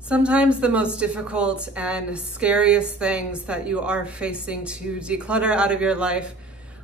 Sometimes the most difficult and scariest things that you are facing to declutter out of your life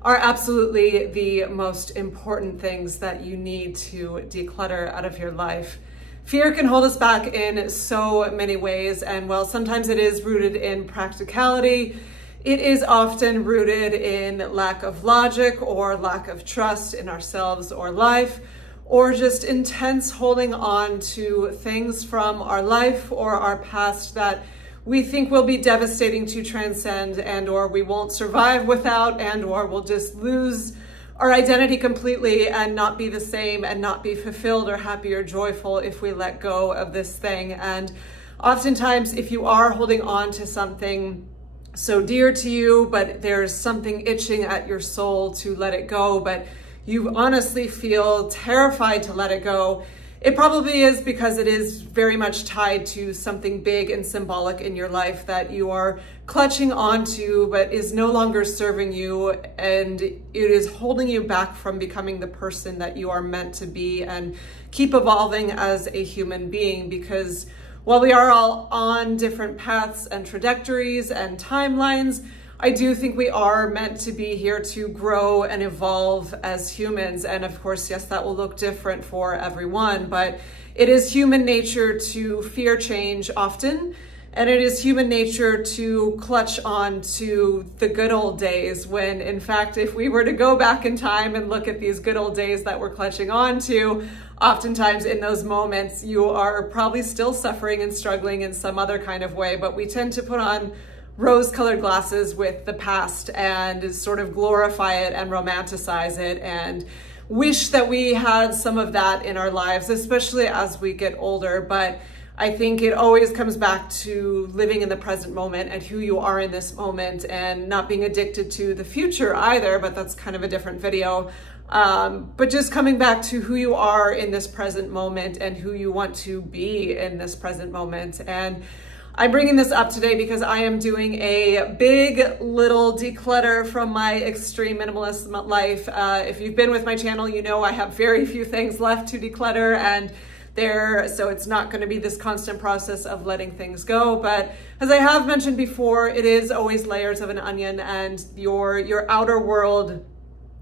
are absolutely the most important things that you need to declutter out of your life. Fear can hold us back in so many ways, and while sometimes it is rooted in practicality, it is often rooted in lack of logic or lack of trust in ourselves or life, or just intense holding on to things from our life or our past that we think will be devastating to transcend, and or we won't survive without, and or we'll just lose our identity completely and not be the same and not be fulfilled or happy or joyful if we let go of this thing. And oftentimes, if you are holding on to something so dear to you, but there's something itching at your soul to let it go, but you honestly feel terrified to let it go, it probably is because it is very much tied to something big and symbolic in your life that you are clutching onto, but is no longer serving you, and it is holding you back from becoming the person that you are meant to be and keep evolving as a human being. Because while we are all on different paths and trajectories and timelines, I do think we are meant to be here to grow and evolve as humans. And of course, yes, that will look different for everyone, but it is human nature to fear change often. And it is human nature to clutch on to the good old days when, in fact, if we were to go back in time and look at these good old days that we're clutching on to, oftentimes in those moments, you are probably still suffering and struggling in some other kind of way, but we tend to put on rose-colored glasses with the past and sort of glorify it and romanticize it and wish that we had some of that in our lives, especially as we get older. But I think it always comes back to living in the present moment and who you are in this moment, and not being addicted to the future either, but that's kind of a different video. But just coming back to who you are in this present moment and who you want to be in this present moment. And I'm bringing this up today because I am doing a big little declutter from my extreme minimalist life. If you've been with my channel, you know I have very few things left to declutter, and so it's not going to be this constant process of letting things go. But as I have mentioned before, it is always layers of an onion, and your outer world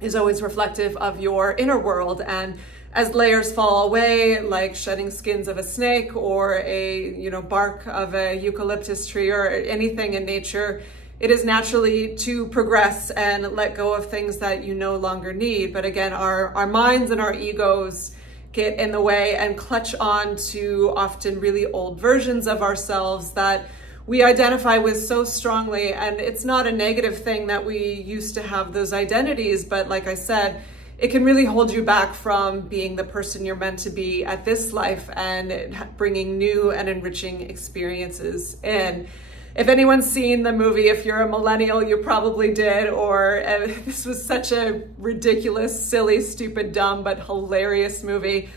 is always reflective of your inner world. And as layers fall away, like shedding skins of a snake or a bark of a eucalyptus tree or anything in nature, it is naturally to progress and let go of things that you no longer need. But again, our minds and our egos get in the way and clutch on to often really old versions of ourselves that we identify with so strongly. And it's not a negative thing that we used to have those identities, but like I said, it can really hold you back from being the person you're meant to be at this life and bringing new and enriching experiences in. If anyone's seen the movie, if you're a millennial, you probably did, or this was such a ridiculous, silly, stupid, dumb, but hilarious movie.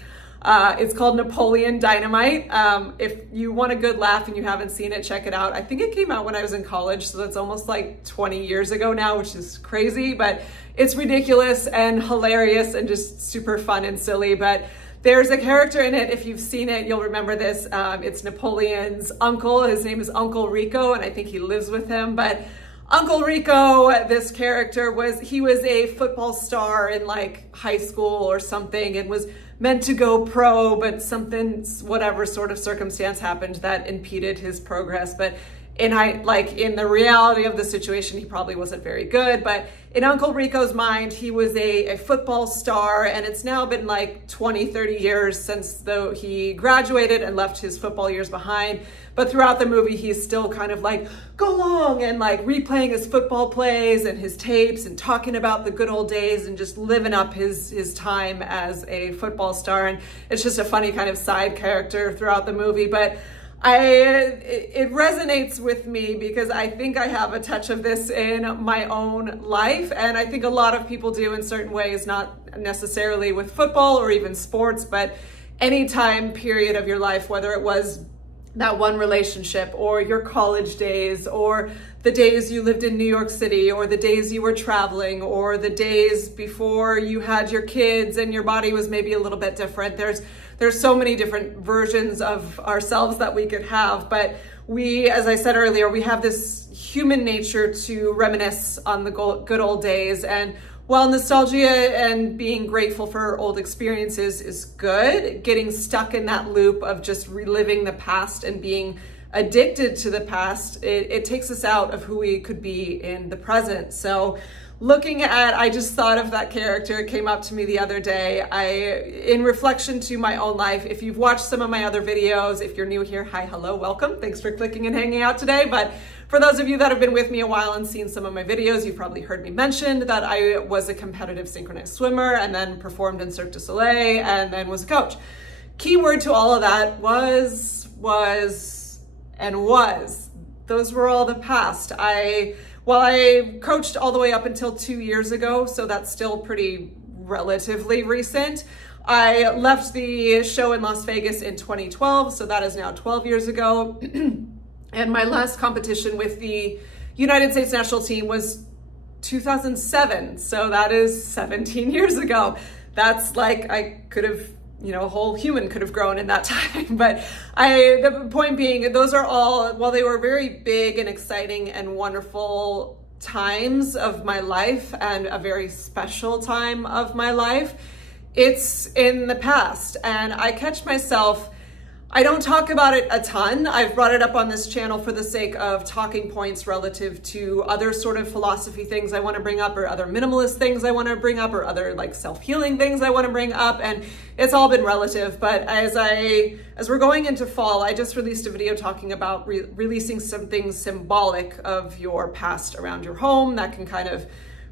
It's called Napoleon Dynamite. If you want a good laugh and you haven't seen it, check it out. I think it came out when I was in college, so that's almost like 20 years ago now, which is crazy, but it's ridiculous and hilarious and just super fun and silly. But there's a character in it, if you've seen it, you'll remember this. It's Napoleon's uncle. His name is Uncle Rico, and I think he lives with him. But Uncle Rico, this character, he was a football star in like high school or something, and was meant to go pro, but whatever sort of circumstance happened that impeded his progress. But in the reality of the situation, he probably wasn't very good. But in Uncle Rico's mind, he was a football star, and it's now been like 20, 30 years since though he graduated and left his football years behind. But throughout the movie, he's still kind of like, go long, and like replaying his football plays and his tapes and talking about the good old days and just living up his time as a football star. And it's just a funny kind of side character throughout the movie. But it resonates with me because I think I have a touch of this in my own life, and I think a lot of people do in certain ways, not necessarily with football or even sports, but any time period of your life, whether it was that one relationship or your college days or the days you lived in New York City or the days you were traveling or the days before you had your kids and your body was maybe a little bit different. there's so many different versions of ourselves that we could have, but we, as I said earlier, we have this human nature to reminisce on the good old days. And while nostalgia and being grateful for old experiences is good, getting stuck in that loop of just reliving the past and being addicted to the past, it takes us out of who we could be in the present. So I just thought of that character. It came up to me the other day. In reflection to my own life, if you've watched some of my other videos, if you're new here, hi, hello, welcome. Thanks for clicking and hanging out today. But for those of you that have been with me a while and seen some of my videos, you've probably heard me mention that I was a competitive synchronized swimmer and then performed in Cirque du Soleil and then was a coach. Key word to all of that was. Those were all the past. While I coached all the way up until 2 years ago, so that's still pretty relatively recent. I left the show in Las Vegas in 2012, so that is now 12 years ago. And my last competition with the United States national team was 2007, so that is 17 years ago. That's like, I could have, a whole human could have grown in that time. But the point being, those are all, while they were very big and exciting and wonderful times of my life and a very special time of my life, it's in the past. And I catch myself, I don't talk about it a ton. I've brought it up on this channel for the sake of talking points relative to other sort of philosophy things I want to bring up, or other minimalist things I want to bring up, or other like self-healing things I want to bring up. And it's all been relative. But as we're going into fall, I just released a video talking about releasing something symbolic of your past around your home that can kind of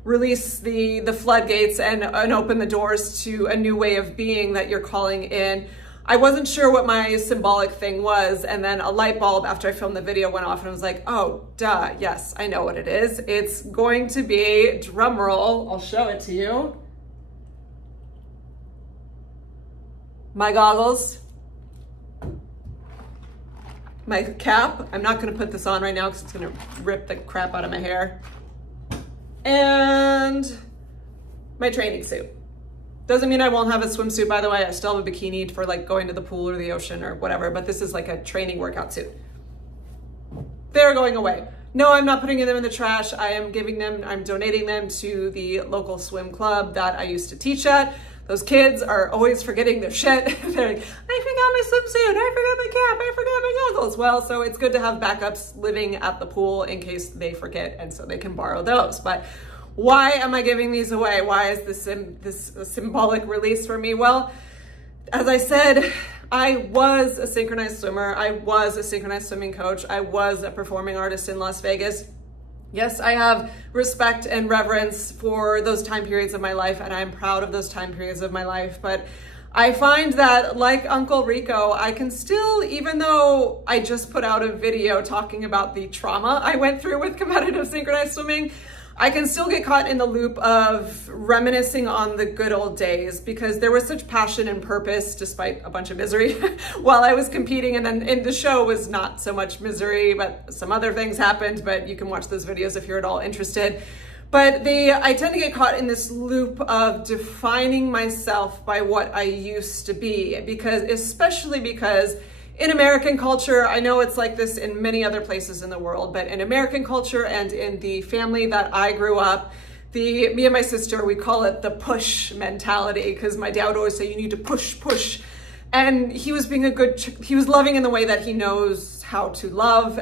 release the floodgates and open the doors to a new way of being that you're calling in. I wasn't sure what my symbolic thing was, and then a light bulb after I filmed the video went off and I was like, oh, duh, yes, I know what it is. It's going to be, drum roll, I'll show it to you. My goggles, my cap. I'm not gonna put this on right now because it's gonna rip the crap out of my hair. And my training suit. Doesn't mean I won't have a swimsuit, by the way. I still have a bikini for like going to the pool or the ocean or whatever, but this is like a training workout suit. They're going away. No, I'm not putting them in the trash. I'm donating them to the local swim club that I used to teach at. Those kids are always forgetting their shit. They're like, I forgot my swimsuit, I forgot my cap, I forgot my goggles. Well, so it's good to have backups living at the pool in case they forget, and so they can borrow those. But why am I giving these away? Why is this a symbolic release for me? Well, as I said, I was a synchronized swimmer. I was a synchronized swimming coach. I was a performing artist in Las Vegas. Yes, I have respect and reverence for those time periods of my life, and I'm proud of those time periods of my life. But I find that, like Uncle Rico, I can still, even though I just put out a video talking about the trauma I went through with competitive synchronized swimming, I can still get caught in the loop of reminiscing on the good old days, because there was such passion and purpose despite a bunch of misery while I was competing. And then in the show was not so much misery, but some other things happened, but you can watch those videos if you're at all interested. But I tend to get caught in this loop of defining myself by what I used to be, especially because in American culture, I know it's like this in many other places in the world, but in American culture and in the family that I grew up, me and my sister, we call it the push mentality, because my dad would always say, you need to push. And he was being he was loving in the way that he knows how to love.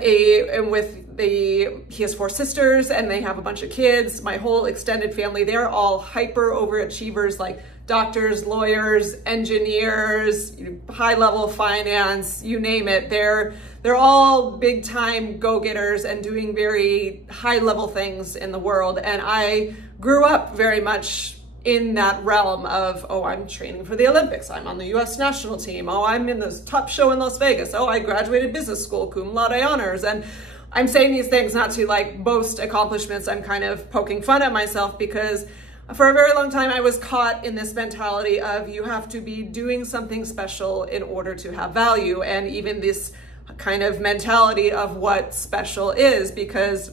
He has 4 sisters and they have a bunch of kids. My whole extended family, they're all hyper overachievers, like doctors, lawyers, engineers, high-level finance, you name it. They're all big-time go-getters and doing very high-level things in the world. And I grew up very much in that realm of, oh, I'm training for the Olympics. I'm on the US national team. Oh, I'm in this top show in Las Vegas. Oh, I graduated business school, cum laude honors. And I'm saying these things not to like boast accomplishments. I'm kind of poking fun at myself, because for a very long time, I was caught in this mentality of you have to be doing something special in order to have value, and even this kind of mentality of what special is, because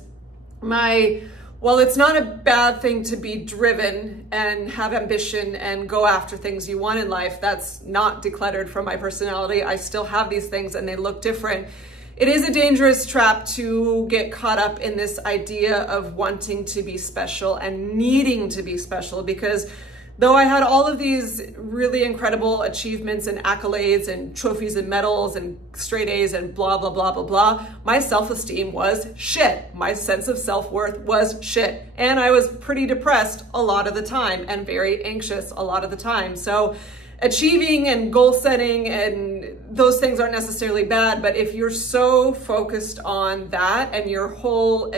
my while it's not a bad thing to be driven and have ambition and go after things you want in life, that's not decluttered from my personality. I still have these things and they look different. It is a dangerous trap to get caught up in this idea of wanting to be special and needing to be special, because though I had all of these really incredible achievements and accolades and trophies and medals and straight A's and blah, blah, blah, blah, blah, my self-esteem was shit. My sense of self-worth was shit. And I was pretty depressed a lot of the time and very anxious a lot of the time. So achieving and goal setting and those things aren't necessarily bad, but if you're so focused on that and your whole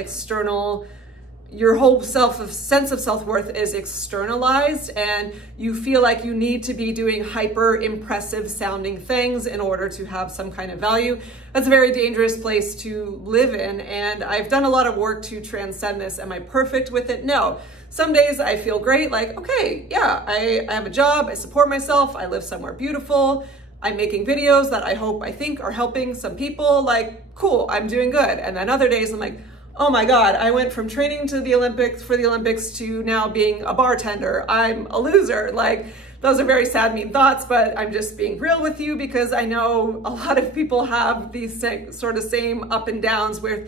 sense of self-worth is externalized and you feel like you need to be doing hyper impressive sounding things in order to have some kind of value, that's a very dangerous place to live in. And I've done a lot of work to transcend this. Am I perfect with it? No. Some days I feel great, like, okay, yeah, I have a job, I support myself, I live somewhere beautiful, I'm making videos that I think are helping some people, like, cool, I'm doing good. And then other days I'm like, oh my God, I went from training for the Olympics to now being a bartender. I'm a loser. Like, those are very sad, mean thoughts, but I'm just being real with you because I know a lot of people have these sort of same up and downs where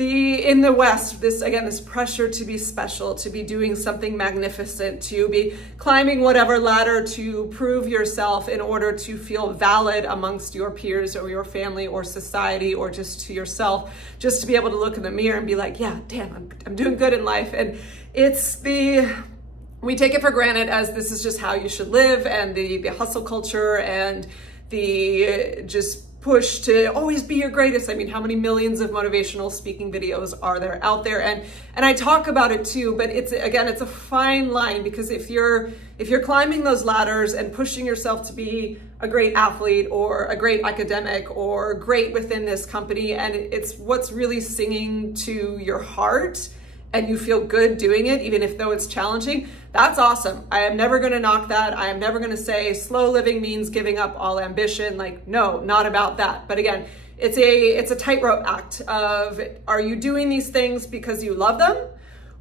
in the West, this pressure to be special, to be doing something magnificent, to be climbing whatever ladder to prove yourself in order to feel valid amongst your peers or your family or society or just to yourself, just to be able to look in the mirror and be like, yeah, damn, I'm doing good in life. And we take it for granted as this is just how you should live, and the hustle culture and the just push to always be your greatest. I mean, how many millions of motivational speaking videos are there out there? And I talk about it too, but it's a fine line, because if you're climbing those ladders and pushing yourself to be a great athlete or a great academic or great within this company, and it's what's really singing to your heart and you feel good doing it, even if though it's challenging, that's awesome. I am never gonna knock that. I am never gonna say slow living means giving up all ambition. Like, no, not about that. But again, it's a tightrope act of, are you doing these things because you love them?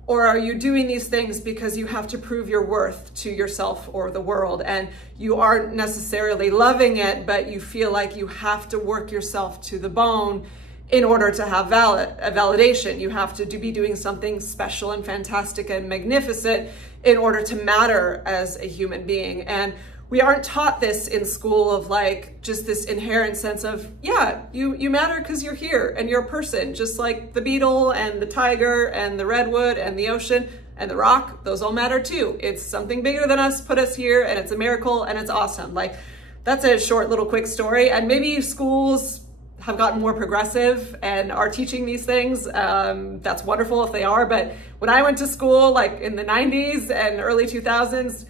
Or are you doing these things because you have to prove your worth to yourself or the world, and you aren't necessarily loving it, but you feel like you have to work yourself to the bone in order to have validation? You have to be doing something special and fantastic and magnificent in order to matter as a human being. And we aren't taught this in school, of like just this inherent sense of, yeah, you matter because you're here and you're a person, just like the beetle and the tiger and the redwood and the ocean and the rock. Those all matter too. It's something bigger than us put us here, and it's a miracle and it's awesome. Like, that's a short little quick story. And maybe schools have gotten more progressive and are teaching these things. That's wonderful if they are. But when I went to school, like in the 90s and early 2000s,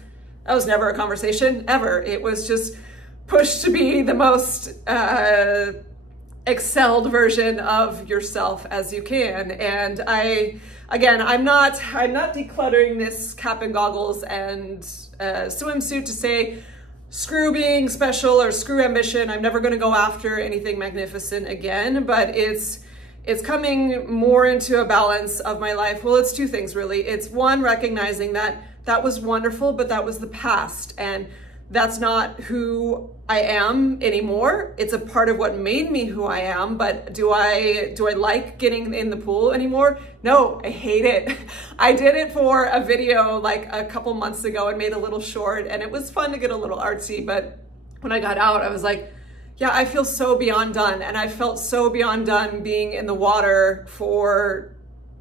that was never a conversation, ever. It was just pushed to be the most excelled version of yourself as you can. And I'm not decluttering this cap and goggles and swimsuit to say, screw being special or screw ambition. I'm never going to go after anything magnificent again, but it's coming more into a balance of my life. Well, it's two things really. It's one, recognizing that was wonderful, but that was the past, and that's not who I am anymore. It's a part of what made me who I am, but do I like getting in the pool anymore? No, I hate it. I did it for a video like a couple months ago and made a little short, and it was fun to get a little artsy, but when I got out, I was like, yeah, I feel so beyond done. And I felt so beyond done being in the water for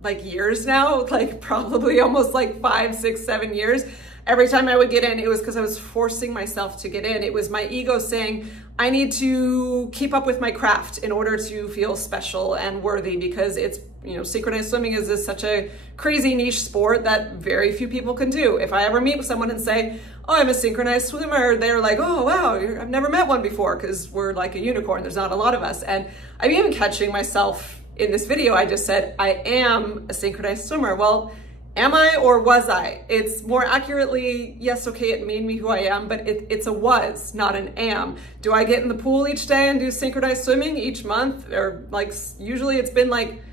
like years now, like probably almost like 5, 6, 7 years. Every time I would get in, it was because I was forcing myself to get in. It was my ego saying, I need to keep up with my craft in order to feel special and worthy, because it's, synchronized swimming is such a crazy niche sport that very few people can do. If I ever meet with someone and say, oh, I'm a synchronized swimmer, they're like, oh, wow, I've never met one before, because we're like a unicorn. There's not a lot of us. And I'm even catching myself in this video. I just said, I am a synchronized swimmer. Well, am I or was I? It's more accurately, yes, okay, it made me who I am, but it's a was, not an am. Do I get in the pool each day and do synchronized swimming each month? Or like, usually it's been like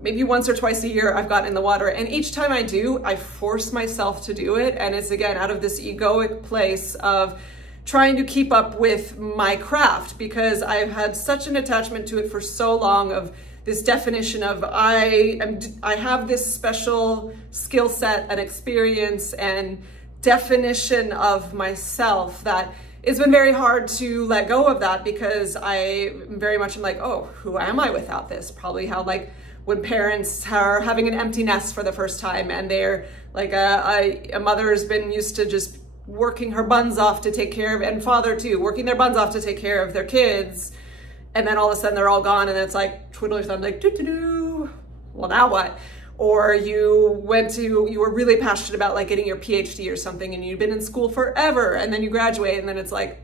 maybe once or twice a year I've gotten in the water. And each time I do, I force myself to do it. And it's again, out of this egoic place of trying to keep up with my craft, because I've had such an attachment to it for so long, of this definition of I have this special skill set and experience and definition of myself that it's been very hard to let go of that, because I very much am like, oh, who am I without this? Probably how like when parents are having an empty nest for the first time, and they're like a mother has been used to just working her buns off to take care of, and father too, working their buns off to take care of their kids. And then all of a sudden they're all gone, and it's like twiddle your thumb, like doo-doo-doo. Well, now what? Or you were really passionate about like getting your PhD or something, and you've been in school forever, and then you graduate, and then it's like,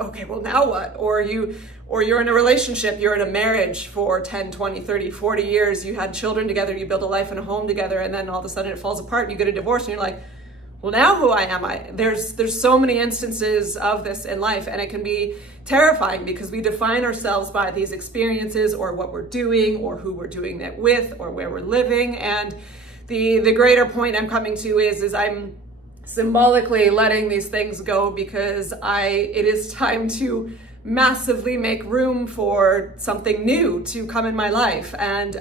okay, well now what? Or you're in a relationship, you're in a marriage for 10, 20, 30, 40 years, you had children together, you build a life and a home together, and then all of a sudden it falls apart and you get a divorce, and you're like, well, now who am I? There's so many instances of this in life, and it can be terrifying because we define ourselves by these experiences, or what we're doing, or who we're doing that with, or where we're living. And the greater point I'm coming to is I'm symbolically letting these things go, because it is time to massively make room for something new to come in my life. And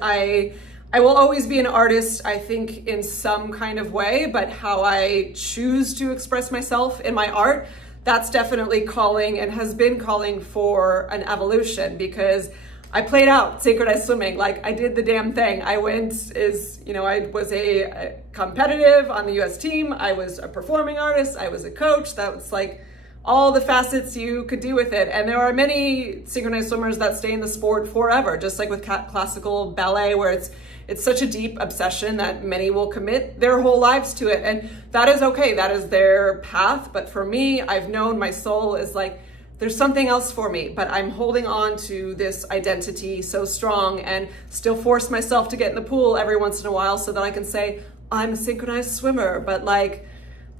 I will always be an artist, I think, in some kind of way, but how I choose to express myself in my art, that's definitely calling, and has been calling for an evolution, because I played out synchronized swimming. Like, I did the damn thing. I was a competitive on the US team. I was a performing artist. I was a coach. That was like all the facets you could do with it. And there are many synchronized swimmers that stay in the sport forever, just like with classical ballet, where it's such a deep obsession that many will commit their whole lives to it. And that is okay. That is their path. But for me, I've known my soul is like, there's something else for me, but I'm holding on to this identity so strong, and still force myself to get in the pool every once in a while so that I can say, I'm a synchronized swimmer. But like,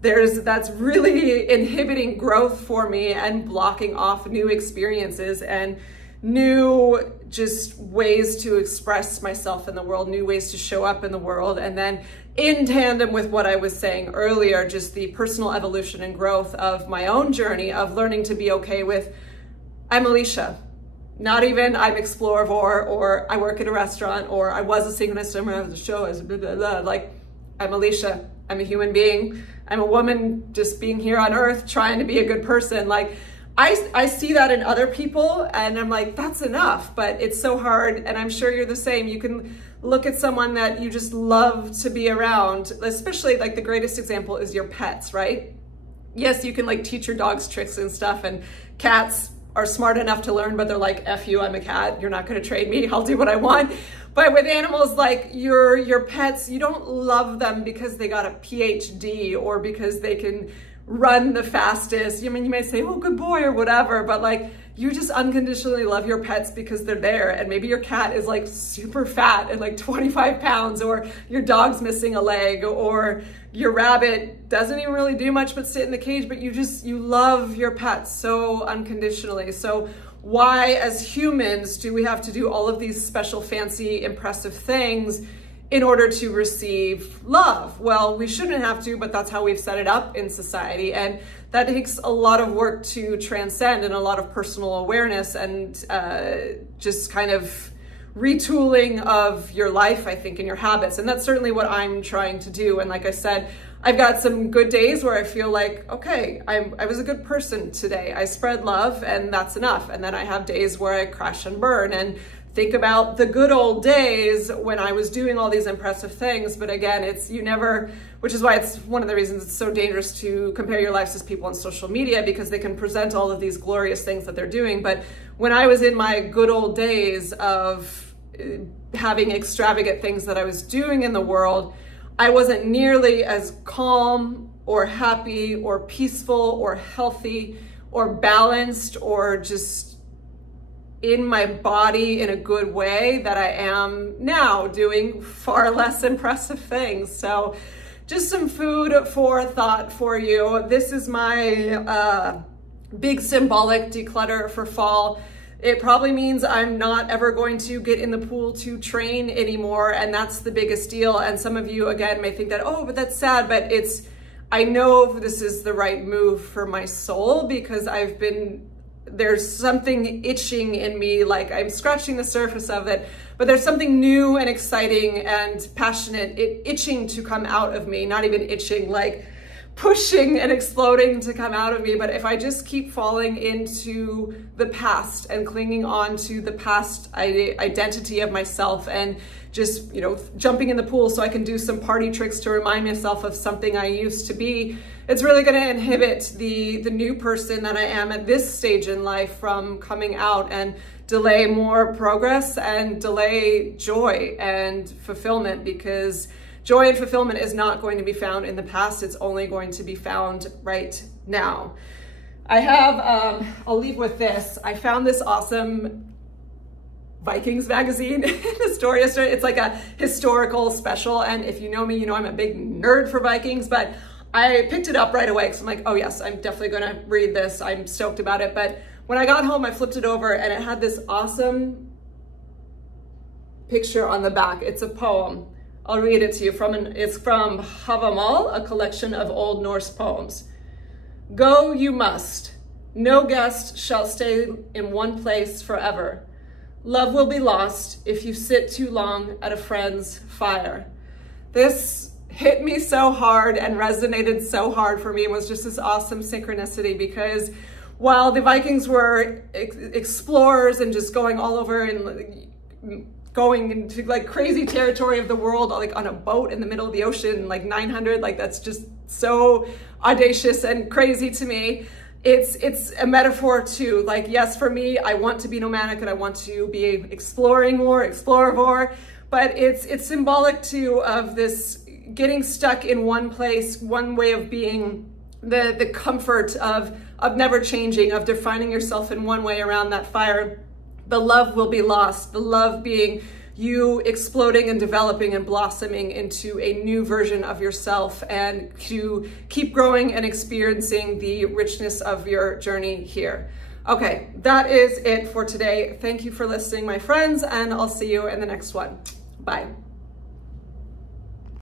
that's really inhibiting growth for me, and blocking off new experiences and new just ways to express myself in the world, new ways to show up in the world. And then in tandem with what I was saying earlier, just the personal evolution and growth of my own journey of learning to be okay with, I'm Alicia. Not even I'm Explorivore, or I work at a restaurant, or I was a synchronized swimmer, I was a show, I was blah, blah, blah. Like, I'm Alicia. I'm a human being. I'm a woman just being here on earth, trying to be a good person. Like, I see that in other people, and I'm like, that's enough, but it's so hard. And I'm sure you're the same. You can look at someone that you just love to be around, especially like the greatest example is your pets, right? Yes, you can like teach your dogs tricks and stuff, and cats are smart enough to learn, but they're like, F you, I'm a cat. You're not going to trade me. I'll do what I want. But with animals, like your pets, you don't love them because they got a PhD or because they can run the fastest. I mean, you might say, oh, good boy or whatever, but like, you just unconditionally love your pets because they're there. And maybe your cat is like super fat and like 25 pounds, or your dog's missing a leg, or your rabbit doesn't even really do much but sit in the cage, but you love your pets so unconditionally. So why, as humans, do we have to do all of these special, fancy, impressive things in order to receive love? Well, we shouldn't have to, but that's how we've set it up in society. And that takes a lot of work to transcend, and a lot of personal awareness, and just kind of retooling of your life, I think, and your habits. And that's certainly what I'm trying to do. And like I said, I've got some good days where I feel like, okay, I was a good person today. I spread love, and that's enough. And then I have days where I crash and burn and think about the good old days when I was doing all these impressive things. But again, which is why it's one of the reasons it's so dangerous to compare your lives to people on social media, because they can present all of these glorious things that they're doing. But when I was in my good old days of having extravagant things that I was doing in the world, I wasn't nearly as calm or happy or peaceful or healthy or balanced or just in my body in a good way that I am now, doing far less impressive things. So just some food for thought for you. This is my big symbolic declutter for fall. It probably means I'm not ever going to get in the pool to train anymore, and that's the biggest deal. And some of you, again, may think that, oh, but that's sad, but I know this is the right move for my soul, because there's something itching in me, like I'm scratching the surface of it, but there's something new and exciting and passionate, itching to come out of me, not even itching, like pushing and exploding to come out of me. But if I just keep falling into the past and clinging on to the past identity of myself and just, jumping in the pool so I can do some party tricks to remind myself of something I used to be, it's really going to inhibit the new person that I am at this stage in life from coming out, and delay more progress and delay joy and fulfillment, because joy and fulfillment is not going to be found in the past. It's only going to be found right now. I'll leave with this. I found this awesome Vikings magazine in the store yesterday. It's like a historical special, and if you know me, you know I'm a big nerd for Vikings, but I picked it up right away because I'm like, oh yes, I'm definitely gonna read this. I'm stoked about it. But when I got home, I flipped it over and it had this awesome picture on the back. It's a poem. I'll read it to you. It's from Havamal, a collection of Old Norse poems. Go you must. No guest shall stay in one place forever. Love will be lost if you sit too long at a friend's fire. This hit me so hard and resonated so hard for me. It was just this awesome synchronicity, because while the Vikings were explorers and just going all over and going into like crazy territory of the world, like on a boat in the middle of the ocean, like 900, like that's just so audacious and crazy to me. It's a metaphor too. Like, yes, for me, I want to be nomadic and I want to be exploring more, exploravore, but it's symbolic too of this getting stuck in one place, one way of being, the comfort of never changing, of defining yourself in one way around that fire. The love will be lost, the love being you exploding and developing and blossoming into a new version of yourself, and to keep growing and experiencing the richness of your journey here. Okay, that is it for today. Thank you for listening, my friends, and I'll see you in the next one. Bye.